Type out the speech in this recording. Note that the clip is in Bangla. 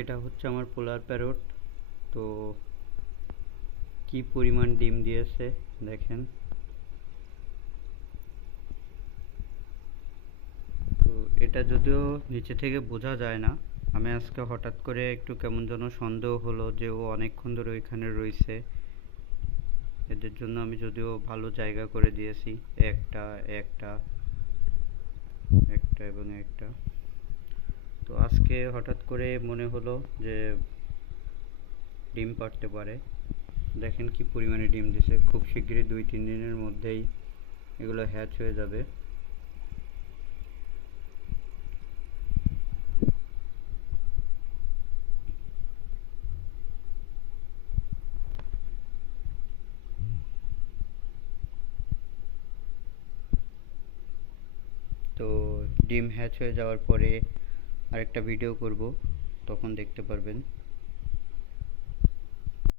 এটা হচ্ছে আমার পোলার প্যারট। তো কি পরিমাণ ডিম দিয়েছে দেখেন। তো এটা যদিও নিচে থেকে বোঝা যায় না, আমি আজকে হঠাৎ করে একটু কেমন যেন সন্দেহ হলো যে ও অনেকক্ষণ ধরে ওইখানে রয়েছে। এদের জন্য আমি যদিও ভালো জায়গা করে দিয়েছি, একটা একটা একটা এবং একটা। তো আজকে হঠাৎ করে মনে হলো যে ডিম পাড়তে পারে। দেখেন কি পরিমাণে ডিম দিছে, খুব শিগগিরই 2-3 দিনের মধ্যেই এগুলো হ্যাচ হয়ে যাবে। তো ডিম হ্যাচ হয়ে যাওয়ার পরে আরেকটা ভিডিও করব, তখন দেখতে পারবেন।